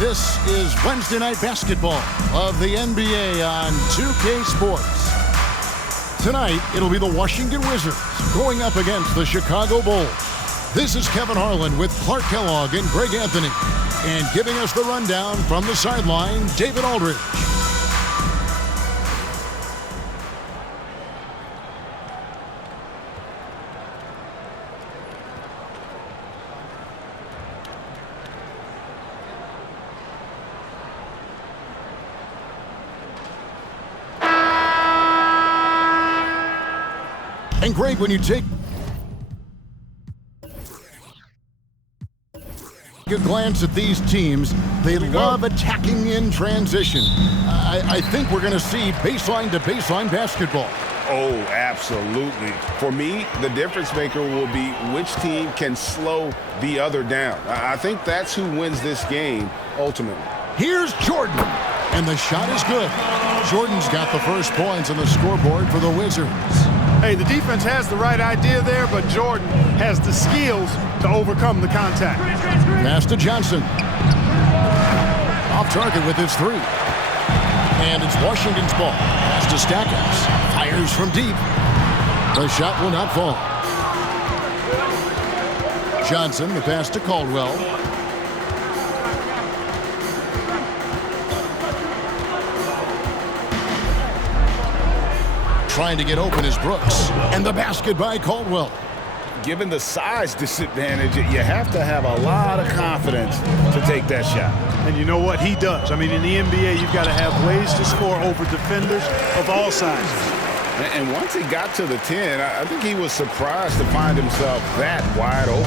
This is Wednesday Night Basketball of the NBA on 2K Sports. Tonight, it'll be the Washington Wizards going up against the Chicago Bulls. This is Kevin Harlan with Clark Kellogg and Greg Anthony. And giving us the rundown from the sideline, David Aldridge. And Greg, when you take a glance at these teams, they love attacking in transition. I think we're going to see baseline-to-baseline basketball. Oh, absolutely. For me, the difference maker will be which team can slow the other down. I think that's who wins this game ultimately. Here's Jordan, and the shot is good. Jordan's got the first points on the scoreboard for the Wizards. Hey, the defense has the right idea there, but Jordan has the skills to overcome the contact. Pass to Johnson. Off target with his three. And it's Washington's ball. Pass to Stackhouse. Fires from deep. The shot will not fall. Johnson, the pass to Caldwell. Trying to get open is Brooks. And the basket by Caldwell. Given the size disadvantage, you have to have a lot of confidence to take that shot. And you know what? He does. I mean, in the NBA, you've got to have ways to score over defenders of all sizes. And once he got to the 10, I think he was surprised to find himself that wide open.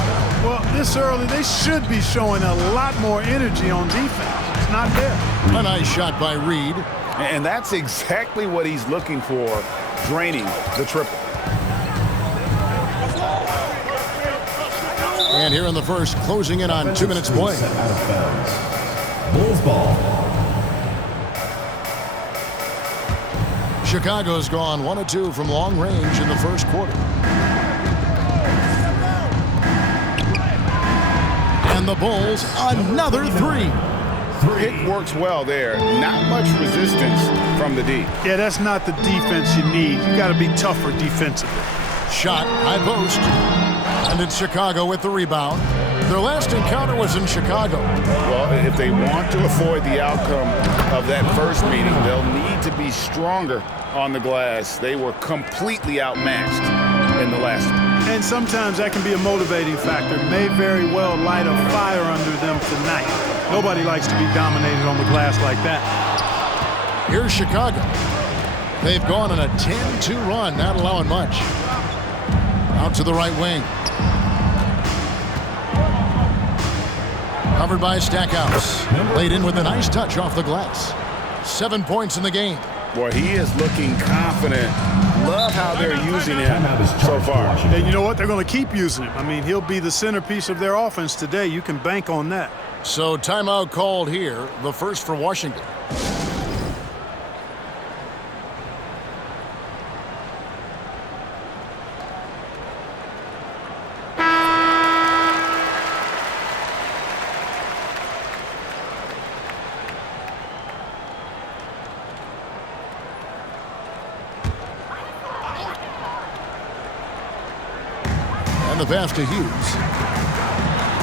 Well, this early, they should be showing a lot more energy on defense. It's not there. A nice shot by Reed. And that's exactly what he's looking for, draining the triple. And here in the first, closing in on 2 minutes play. Out of bounds. Bulls ball. Chicago's gone 1 of 2 from long range in the first quarter. And the Bulls, another three. Pick works well there. Not much resistance from the D. Yeah, that's not the defense you need. You got to be tougher defensively. Shot, high post. And it's Chicago with the rebound. Their last encounter was in Chicago. Well, if they want to avoid the outcome of that first meeting, they'll need to be stronger on the glass. They were completely outmatched in the last one. And sometimes that can be a motivating factor. May very well light a fire under them tonight. Nobody likes to be dominated on the glass like that. Here's Chicago. They've gone on a 10-2 run, not allowing much. Out to the right wing. Covered by Stackhouse. Laid in with a nice touch off the glass. 7 points in the game. Boy, he is looking confident. Love how they're using him so far. And you know what? They're going to keep using him. I mean, he'll be the centerpiece of their offense today. You can bank on that. So timeout called here, the first for Washington. And the pass to Hughes.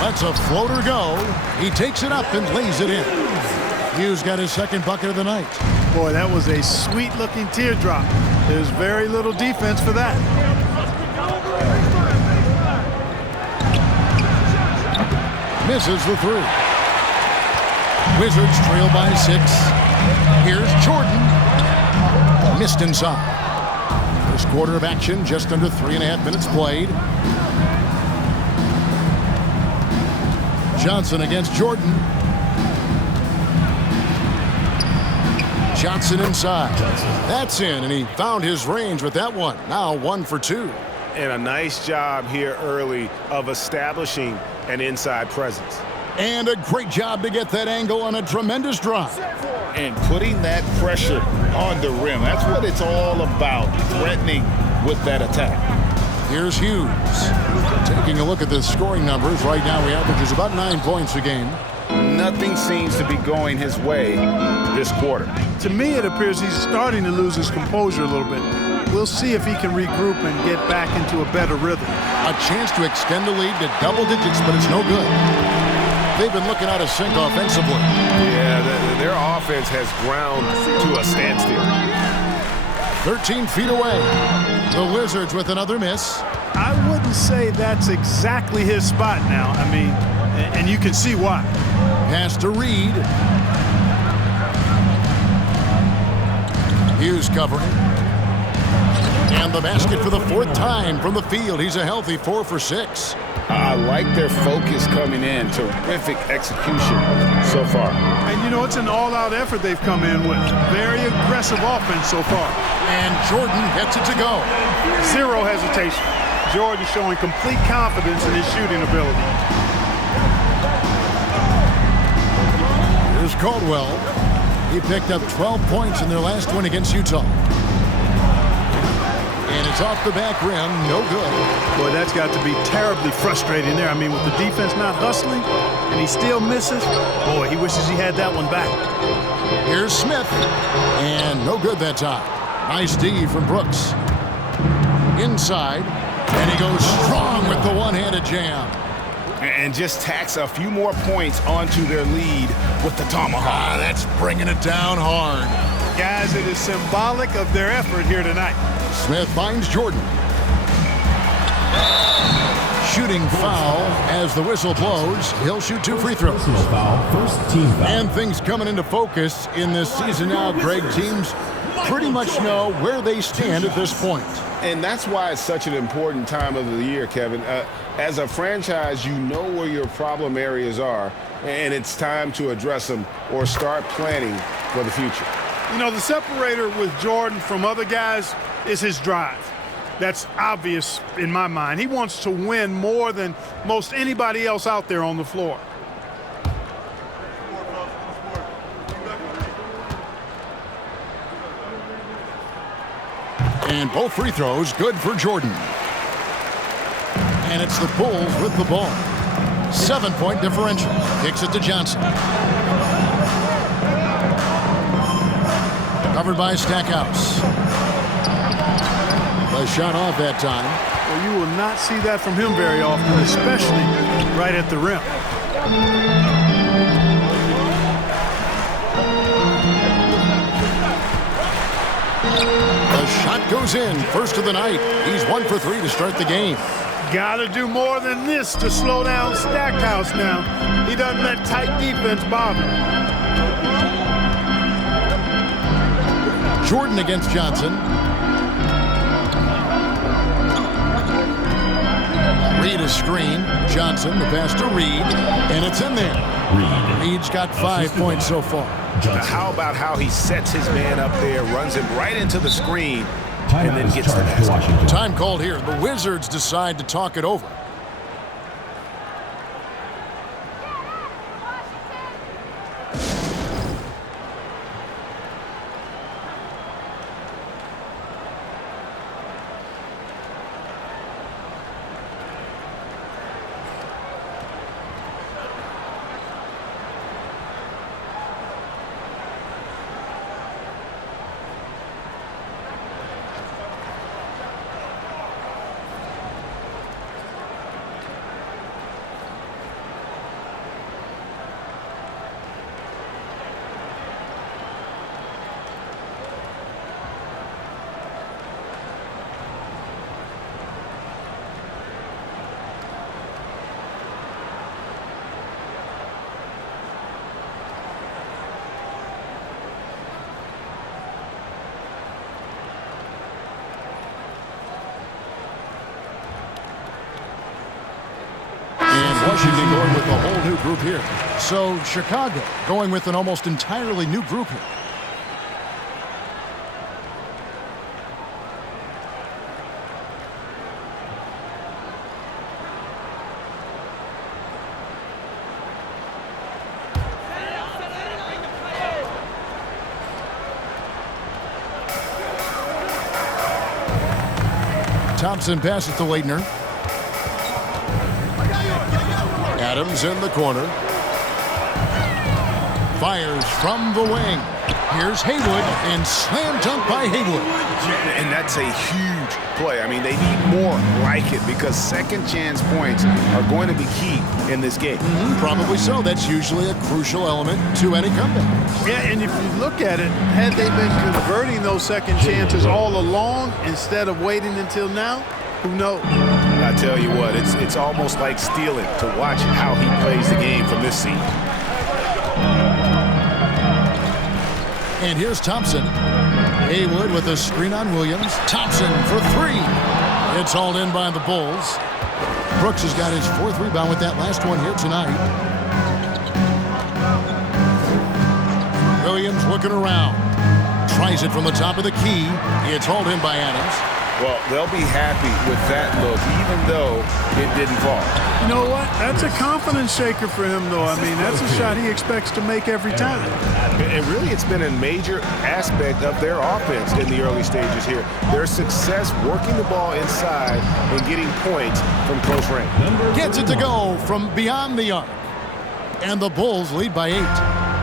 Lets a floater go. He takes it up and lays it in. Hughes got his second bucket of the night. Boy, that was a sweet-looking teardrop. There's very little defense for that. Misses the three. Wizards trail by 6. Here's Jordan. Missed inside. First quarter of action, just under 3.5 minutes played. Johnson against Jordan. Johnson inside. That's in, and he found his range with that one. Now 1 for 2. And a nice job here early of establishing an inside presence. And a great job to get that angle on a tremendous drive. And putting that pressure on the rim. That's what it's all about, threatening with that attack. Here's Hughes. Taking a look at the scoring numbers. Right now he averages about 9 points a game. nothing seems to be going his way this quarter. To me, it appears he's starting to lose his composure a little bit. We'll see if he can regroup and get back into a better rhythm. A chance to extend the lead to double digits, but it's no good. They've been looking out of sync offensively. Yeah, their offense has ground to a standstill. 13 feet away. The Wizards with another miss. I wouldn't say that's exactly his spot now. I mean, and you can see why. Pass to Reed. Hughes covering. And the basket for the fourth time from the field. He's a healthy 4 for 6. I like their focus coming in. Terrific execution so far. And, you know, it's an all-out effort they've come in with. Very aggressive offense so far. And Jordan gets it to go. Zero hesitation. Jordan showing complete confidence in his shooting ability. Here's Caldwell. He picked up 12 points in their last win against Utah. And it's off the back rim, no good. Boy, that's got to be terribly frustrating there. I mean, with the defense not hustling and he still misses, boy, he wishes he had that one back. Here's Smith. And no good that time. Nice D from Brooks. Inside. And he goes strong with the one-handed jam. And just tacks a few more points onto their lead with the tomahawk. That's bringing it down hard. Guys, it is symbolic of their effort here tonight. Smith finds Jordan. Shooting foul as the whistle blows. He'll shoot 2 free throws. First team foul. And things coming into focus in this season now, Greg. Teams pretty much know where they stand at this point. And that's why it's such an important time of the year, Kevin. As a franchise, you know where your problem areas are, and it's time to address them or start planning for the future. You know, the separator with Jordan from other guys is his drive. That's obvious in my mind. He wants to win more than most anybody else out there on the floor. And both free throws good for Jordan. And it's the Bulls with the ball. 7-point differential. Kicks it to Johnson. Covered by Stackhouse. The shot off that time. Well, you will not see that from him very often, especially right at the rim. The shot goes in. First of the night. He's 1 for 3 to start the game. Gotta do more than this to slow down Stackhouse now. He doesn't let tight defense bother him. Jordan against Johnson. Reed a screen. Johnson, the pass to Reed. And it's in there. Reed's got 5 points so far. How about how he sets his man up there, runs him right into the screen, and then gets the basket. Time called here. The Wizards decide to talk it over. Washington going with a whole new group here. So Chicago going with an almost entirely new group here. Thompson passes to Leitner. Adams in the corner. Fires from the wing. Here's Haywood, and slam dunk by Haywood. And that's a huge play. I mean, they need more like it because second chance points are going to be key in this game. Probably so. That's usually a crucial element to any comeback. Yeah, and if you look at it, had they been converting those second chances all along instead of waiting until now, who knows? I tell you what, it's almost like stealing to watch how he plays the game from this seat. And here's Thompson. Haywood with a screen on Williams. Thompson for three. It's hauled in by the Bulls. Brooks has got his fourth rebound with that last one here tonight. Williams looking around. Tries it from the top of the key. It's hauled in by Adams. Well, they'll be happy with that look, even though it didn't fall. You know what? That's a confidence shaker for him, though. I mean, that's a shot he expects to make every time. And really, it's been a major aspect of their offense in the early stages here. Their success working the ball inside and getting points from close range. Gets it to go from beyond the arc. And the Bulls lead by 8.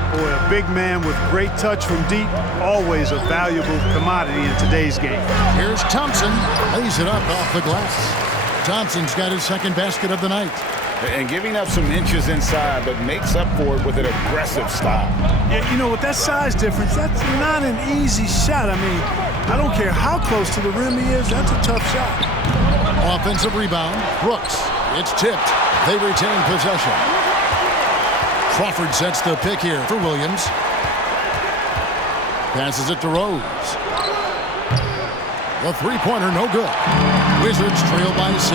Boy, a big man with great touch from deep, always a valuable commodity in today's game. Here's Thompson. Lays it up off the glass. Thompson's got his second basket of the night. And giving up some inches inside, but makes up for it with an aggressive style. Yeah, you know, with that size difference, that's not an easy shot. I mean, I don't care how close to the rim he is, that's a tough shot. Offensive rebound. Brooks. It's tipped. They retain possession. Crawford sets the pick here for Williams. Passes it to Rose. The three-pointer, no good. Wizards trail by 6.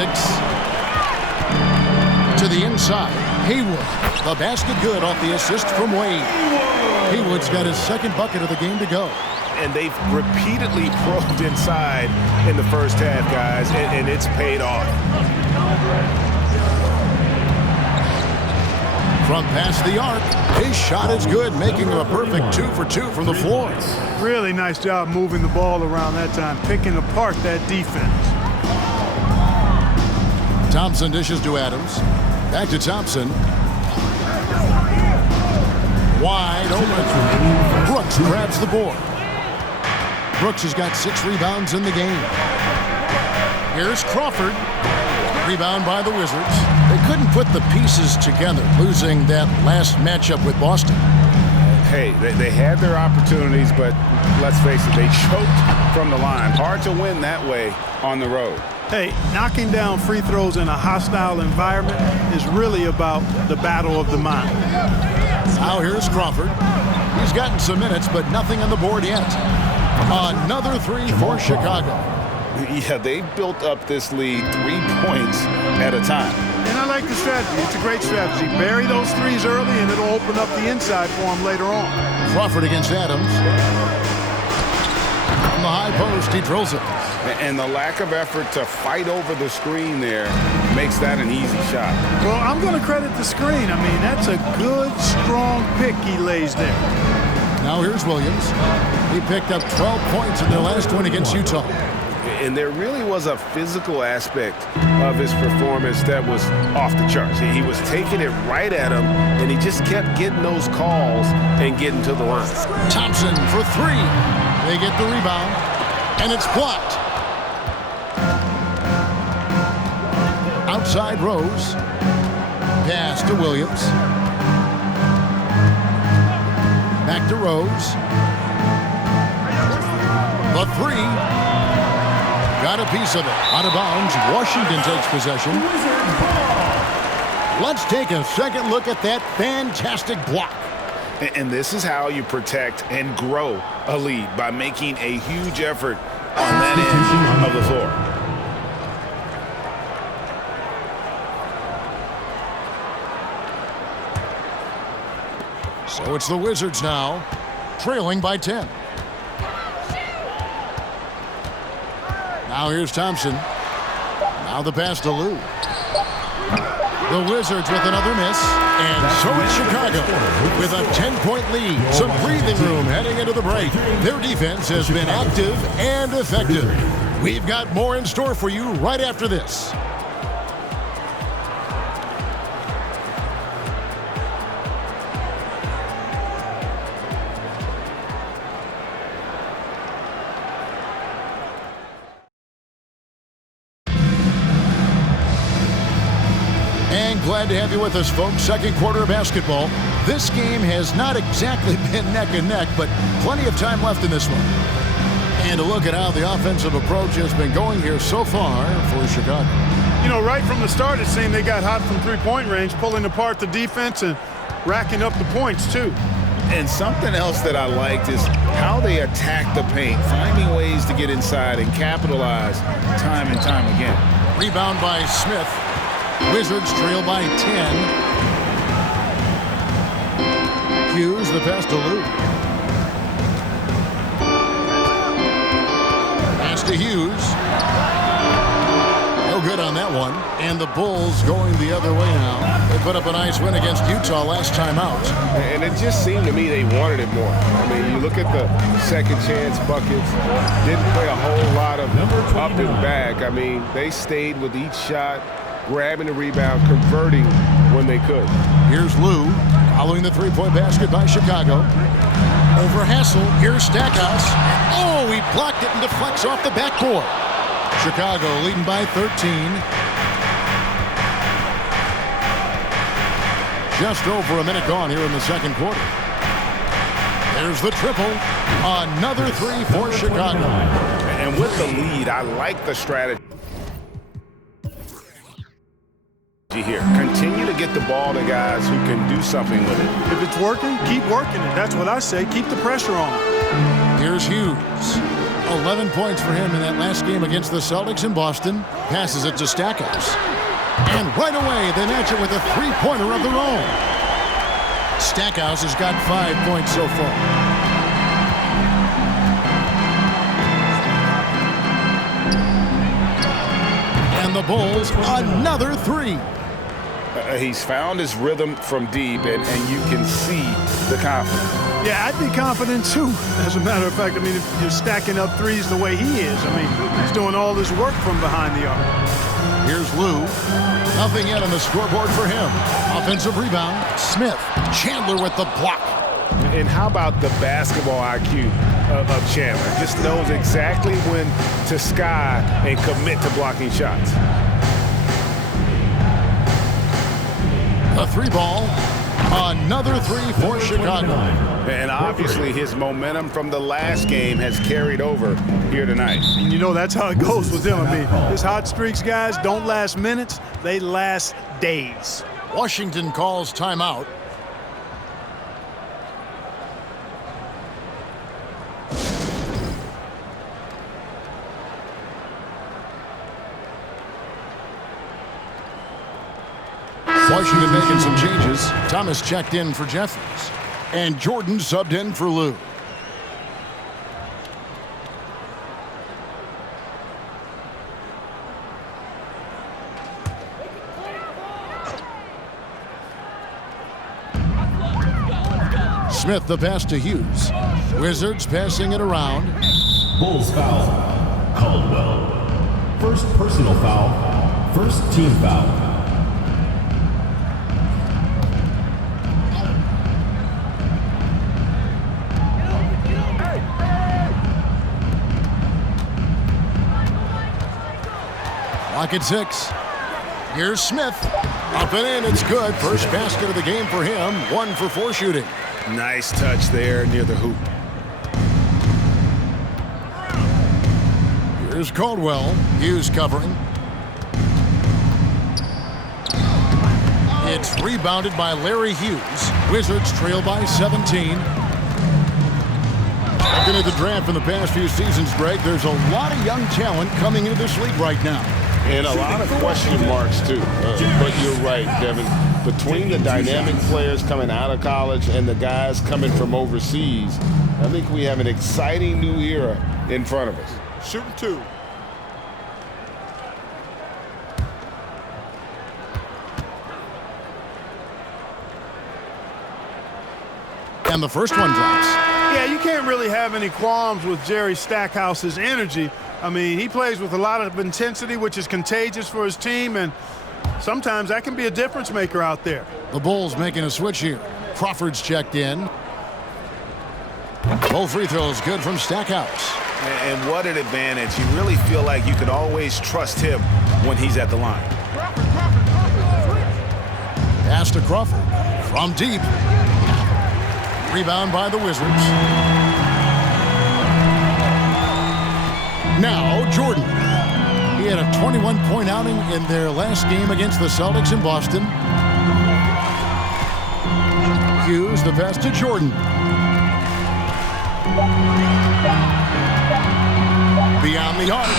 To the inside. Haywood. The basket good off the assist from Wade. Haywood's got his second bucket of the game to go. And they've repeatedly probed inside in the first half, guys, and it's paid off. From past the arc, his shot is good, making him a perfect 2 for 2 from the floor. Really nice job moving the ball around that time, picking apart that defense. Thompson dishes to Adams. Back to Thompson. Wide open. Brooks grabs the board. Brooks has got 6 rebounds in the game. Here's Crawford. Rebound by the Wizards. They couldn't put the pieces together, losing that last matchup with Boston. Hey, they had their opportunities, but let's face it, they choked from the line. Hard to win that way on the road. Hey, knocking down free throws in a hostile environment is really about the battle of the mind. Now here's Crawford. He's gotten some minutes, but nothing on the board yet. Another 3 for Chicago. Yeah, they built up this lead 3 points at a time. And I like the strategy. It's a great strategy. Bury those threes early, and it'll open up the inside for him later on. Crawford against Adams. From the high post, he drills it. And the lack of effort to fight over the screen there makes that an easy shot. Well, I'm going to credit the screen. I mean, that's a good, strong pick he lays there. Now here's Williams. He picked up 12 points in their last win against Utah. And there really was a physical aspect of his performance that was off the charts. He was taking it right at him, and he just kept getting those calls and getting to the line. Thompson for 3. They get the rebound, and it's blocked. Outside Rose. Pass to Williams. Back to Rose. The 3. Got a piece of it. Out of bounds. Washington takes possession. Let's take a second look at that fantastic block. And this is how you protect and grow a lead, by making a huge effort on that end of the floor. So it's the Wizards now, trailing by 10. Now here's Thompson. Now the pass to Lou. The Wizards with another miss. And so it's Chicago with a 10-point lead. Some breathing room heading into the break. Their defense has been active and effective. We've got more in store for you right after this. Glad to have you with us, folks. Second quarter of basketball. This game has not exactly been neck and neck, but plenty of time left in this one. And a look at how the offensive approach has been going here so far for Chicago. You know, right from the start, it seemed they got hot from three-point range, pulling apart the defense and racking up the points, too. And something else that I liked is how they attack the paint, finding ways to get inside and capitalize time and time again. Rebound by Smith. Wizards trail by 10. Hughes, the pass to Lou. Pass to Hughes. No good on that one. And the Bulls going the other way now. They put up a nice win against Utah last time out. And it just seemed to me they wanted it more. I mean, you look at the second chance buckets, didn't play a whole lot of up and back. I mean, they stayed with each shot, grabbing the rebound, converting when they could. Here's Lou following the three-point basket by Chicago. Over Hassel. Here's Stackhouse. Oh, he blocked it and deflects off the backboard. Chicago leading by 13. Just over a minute gone here in the second quarter. There's the triple. Another three for Chicago. And with the lead, I like the strategy here. Continue to get the ball to guys who can do something with it. If it's working, keep working it. That's what I say. Keep the pressure on. Here's Hughes. 11 points for him in that last game against the Celtics in Boston. Passes it to Stackhouse. And right away, they match it with a three-pointer of their own. Stackhouse has got 5 points so far. And the Bulls, another three. He's found his rhythm from deep, and you can see the confidence. Yeah, I'd be confident, too. As a matter of fact, I mean, if you're stacking up threes the way he is, I mean, he's doing all this work from behind the arc. Here's Lou. Nothing yet on the scoreboard for him. Offensive rebound. Smith. Chandler with the block. And how about the basketball IQ of Chandler? Just knows exactly when to sky and commit to blocking shots. A three ball. Another three for Chicago. And obviously his momentum from the last game has carried over here tonight. And you know that's how it goes with him. I mean, his hot streaks, guys, don't last minutes. They last days. Washington calls timeout. Washington making some changes. Thomas checked in for Jeffries. And Jordan subbed in for Lou. Smith the pass to Hughes. Wizards passing it around. Bulls foul. Caldwell. First personal foul. First team foul. Clock at 6. Here's Smith. Up and in. It's good. First basket of the game for him. 1 for 4 shooting. Nice touch there near the hoop. Here's Caldwell. Hughes covering. It's rebounded by Larry Hughes. Wizards trail by 17. Looking at the draft in the past few seasons, Greg, there's a lot of young talent coming into this league right now. And a lot of question marks, too. But you're right, Kevin. Between the dynamic players coming out of college and the guys coming from overseas, I think we have an exciting new era in front of us. Shooting two. And the first one drops. Yeah, you can't really have any qualms with Jerry Stackhouse's energy. I mean, he plays with a lot of intensity, which is contagious for his team, and sometimes that can be a difference maker out there. The Bulls making a switch here. Crawford's checked in. Both free throws good from Stackhouse. And what an advantage. You really feel like you can always trust him when he's at the line. Pass to Crawford from deep. Rebound by the Wizards. Now Jordan. He had a 21-point outing in their last game against the Celtics in Boston. Hughes, the pass to Jordan. Beyond the arc.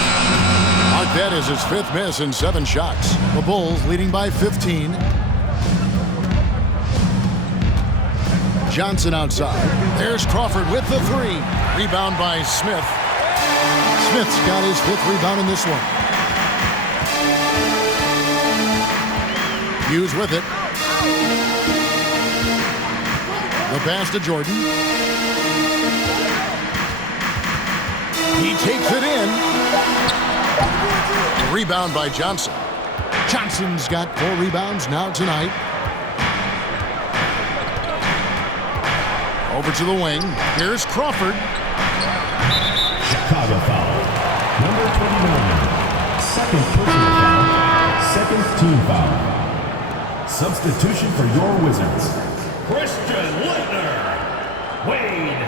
Marquette is his 5th miss in 7 shots. The Bulls leading by 15. Johnson outside. There's Crawford with the 3. Rebound by Smith. Smith's got his 5th rebound in this one. Hughes with it. The pass to Jordan. He takes it in. The rebound by Johnson. Johnson's got 4 rebounds now tonight. Over to the wing. Here's Crawford. Chicago foul. Number 29. Second personal foul. Second team foul. Substitution for your Wizards. Christian Laettner. Wade.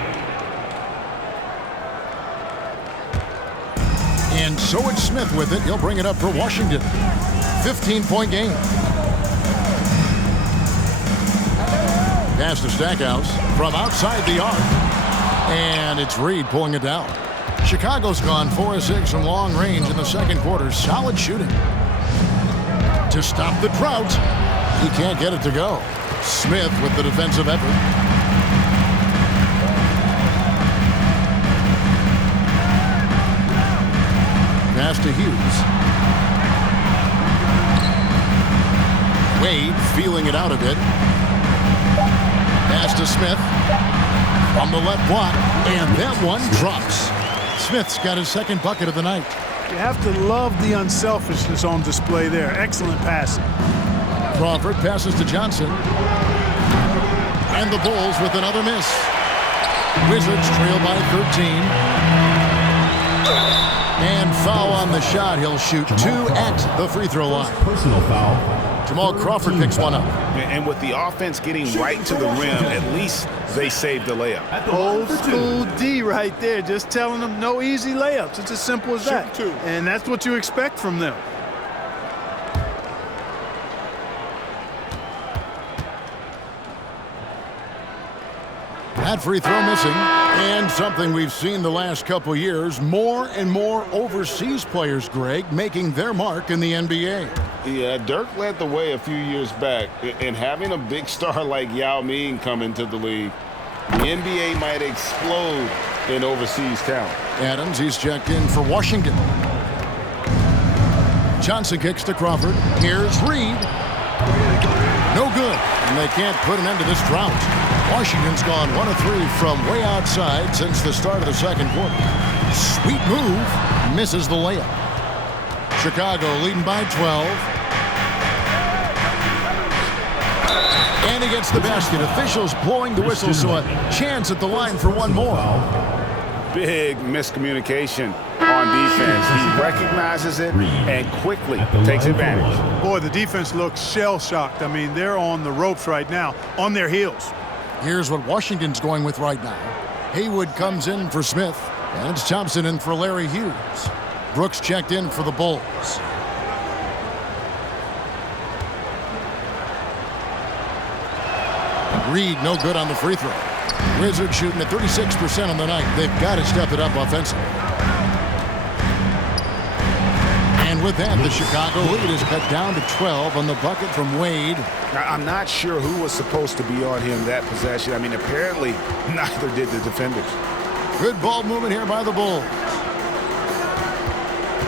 And so it's Smith with it. He'll bring it up for Washington. 15-point game. Pass to Stackhouse from outside the arc. And it's Reed pulling it down. Chicago's gone 4 of 6 from long range in the second quarter. Solid shooting. To stop the drought. He can't get it to go. Smith with the defensive effort. Pass to Hughes. Wade feeling it out a bit. Pass to Smith. From the left block. And that one drops. Smith's got his 2nd bucket of the night. You have to love the unselfishness on display there. Excellent passing. Crawford passes to Johnson. And the Bulls with another miss. Wizards trail by 13. And foul on the shot. He'll shoot 2 at the free throw line. Personal foul. Jamal Crawford picks one up. And with the offense getting right to the rim, at least they saved the layup. Old school D right there. Just telling them no easy layups. It's as simple as that. And that's what you expect from them. That free throw missing. And something we've seen the last couple years, more and more overseas players, Greg, making their mark in the NBA. Yeah, Dirk led the way a few years back, and having a big star like Yao Ming come into the league, the NBA might explode in overseas talent. Adams, he's checked in for Washington. Johnson kicks to Crawford. Here's Reed. No good, and they can't put an end to this drought. Washington's gone 1 of 3 from way outside since the start of the second quarter. Sweet move. Misses the layup. Chicago leading by 12. And he gets the basket. Officials blowing the whistle, so a chance at the line for one more. Big miscommunication on defense. He recognizes it and quickly takes advantage. Boy, the defense looks shell-shocked. I mean, they're on the ropes right now, on their heels. Here's what Washington's going with right now. Haywood comes in for Smith, and it's Thompson in for Larry Hughes. Brooks checked in for the Bulls. Reed no good on the free throw. Wizards shooting at 36% on the night. They've got to step it up offensively. And with that, the Chicago lead is cut down to 12 on the bucket from Wade. Now, I'm not sure who was supposed to be on him that possession. I mean, apparently neither did the defenders. Good ball movement here by the Bulls.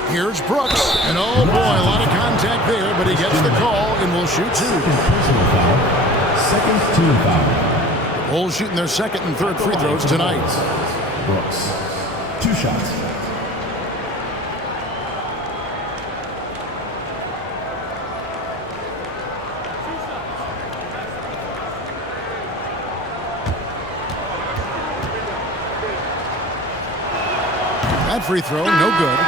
Here's Brooks. And oh boy, a lot of contact there, but he gets the call and will shoot 2. Personal foul. Second team foul. Bulls shooting their 2nd and 3rd free throws tonight. Brooks. 2 shots. That free throw, no good.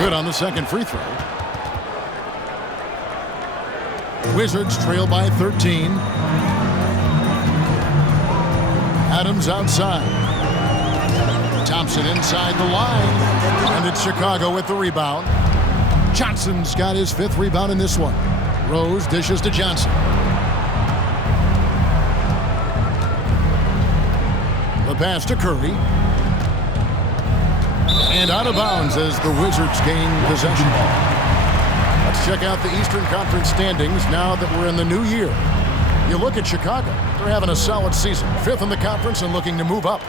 Good on the second free throw. Wizards trail by 13. Adams outside. Thompson inside the line. And it's Chicago with the rebound. Johnson's got his 5th rebound in this one. Rose dishes to Johnson. The pass to Curry. And out of bounds as the Wizards gain possession. Let's check out the Eastern Conference standings now that we're in the new year. You look at Chicago. They're having a solid season. 5th in the conference and looking to move up.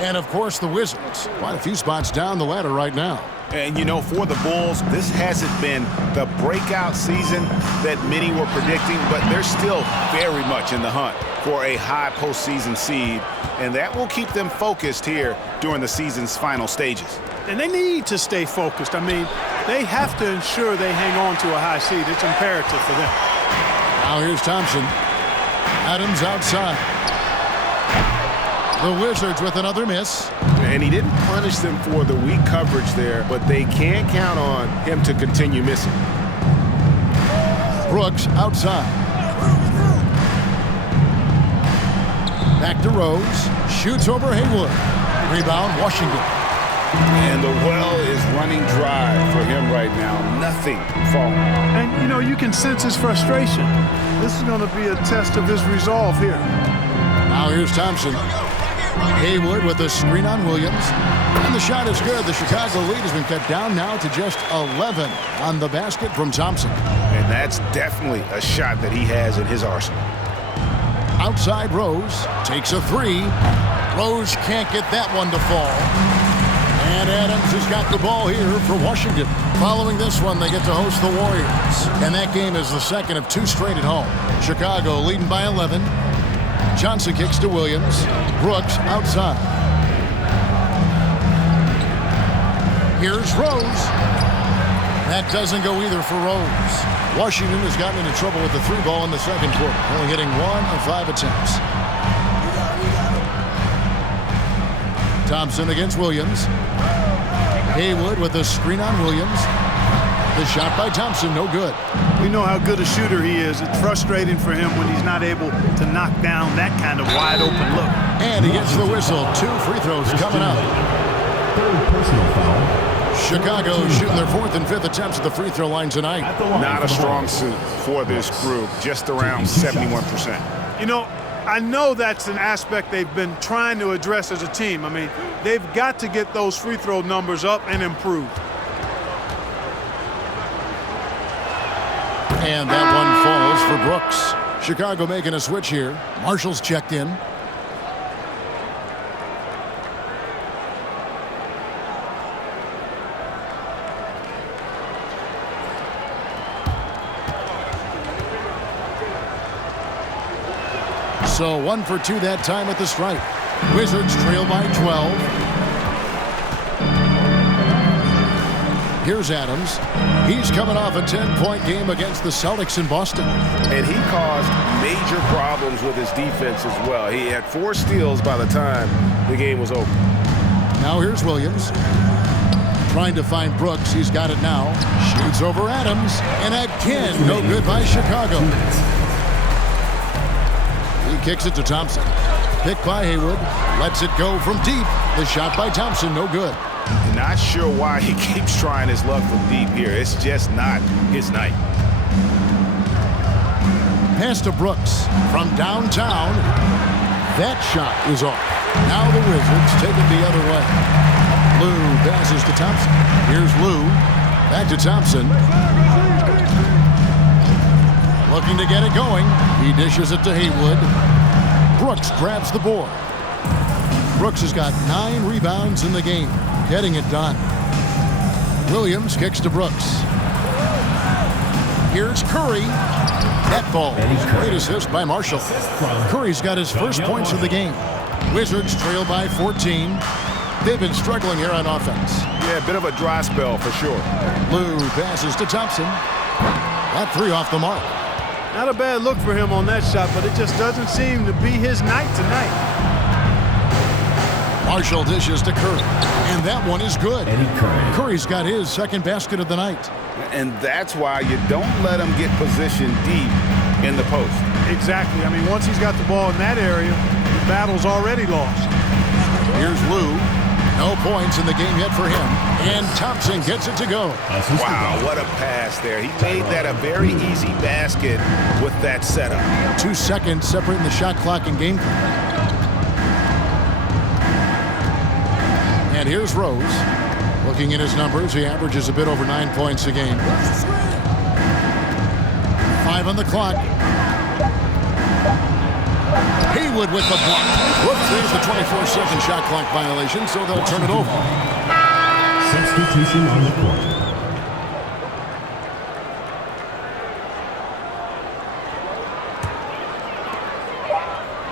And, of course, the Wizards. Quite a few spots down the ladder right now. And, you know, for the Bulls, this hasn't been the breakout season that many were predicting, but they're still very much in the hunt for a high postseason seed, and that will keep them focused here during the season's final stages. And they need to stay focused. I mean, they have to ensure they hang on to a high seed. It's imperative for them. Now here's Thompson. Adams outside. The Wizards with another miss. And he didn't punish them for the weak coverage there, but they can't count on him to continue missing. Brooks outside. Back to Rose. Shoots over Haywood. Rebound, Washington. And the well is running dry for him right now. Nothing falling. And, you know, you can sense his frustration. This is going to be a test of his resolve here. Now here's Thompson. Haywood with a screen on Williams. And the shot is good. The Chicago lead has been cut down now to just 11 on the basket from Thompson. And that's definitely a shot that he has in his arsenal. Outside Rose. Takes a 3. Rose can't get that one to fall. And Adams has got the ball here for Washington. Following this one, they get to host the Warriors. And that game is the second of 2 straight at home. Chicago leading by 11. Johnson kicks to Williams. Brooks outside. Here's Rose. That doesn't go either for Rose. Washington has gotten into trouble with the 3 ball in the second quarter, only hitting 1 of 5 attempts. Thompson against Williams. Haywood with a screen on Williams. The shot by Thompson, no good. We know how good a shooter he is. It's frustrating for him when he's not able to knock down that kind of wide open look. And he gets the whistle. 2 free throws coming up. 3rd personal foul. Chicago shooting their 4th and 5th attempts at the free throw line tonight. Not a strong suit for this group, just around 71%. You know, I know that's an aspect they've been trying to address as a team. I mean, they've got to get those free throw numbers up and improve. And that one falls for Brooks. Chicago making a switch here. Marshall's checked in. So 1 for 2 that time at the stripe. Wizards trail by 12. Here's Adams. He's coming off a 10-point game against the Celtics in Boston. And he caused major problems with his defense as well. He had 4 steals by the time the game was over. Now here's Williams. Trying to find Brooks. He's got it now. Shoots over Adams. And again, no good by Chicago. He kicks it to Thompson. Picked by Haywood. Lets it go from deep. The shot by Thompson, no good. Not sure why he keeps trying his luck from deep here. It's just not his night. Pass to Brooks from downtown. That shot is off. Now the Wizards take it the other way. Lou passes to Thompson. Here's Lou. Back to Thompson. Looking to get it going. He dishes it to Haywood. Brooks grabs the board. Brooks has got 9 rebounds in the game. Getting it done. Williams kicks to Brooks. Here's Curry. That ball. Great assist by Marshall. Curry's got his first points of the game. Wizards trail by 14. They've been struggling here on offense. Yeah, a bit of a dry spell for sure. Lou passes to Thompson. That 3 off the mark. Not a bad look for him on that shot, but it just doesn't seem to be his night tonight. Marshall dishes to Curry. And that one is good. Eddie Curry. Curry's got his second basket of the night. And that's why you don't let him get positioned deep in the post. Exactly. I mean, once he's got the ball in that area, the battle's already lost. Here's Lou. No points in the game yet for him. And Thompson gets it to go. Wow, what a pass there. He made that a very easy basket with that setup. 2 seconds separating the shot clock and game clock. And here's Rose. Looking at his numbers, he averages a bit over 9 points a game. 5 on the clock. Haywood with the block. Whoops, there's the 24-second shot clock violation, so they'll turn it over. Substitution on the court.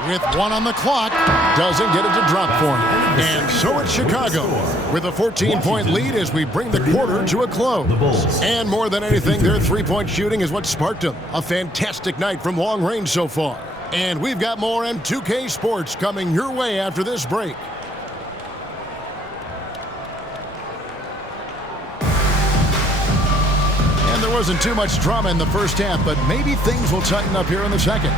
With 1 on the clock, doesn't get it to drop for him. And so it's Chicago with a 14-point lead as we bring the quarter to a close. And more than anything, their three-point shooting is what sparked them. A fantastic night from long range so far. And we've got more M2K Sports coming your way after this break. And there wasn't too much drama in the first half, but maybe things will tighten up here in the second.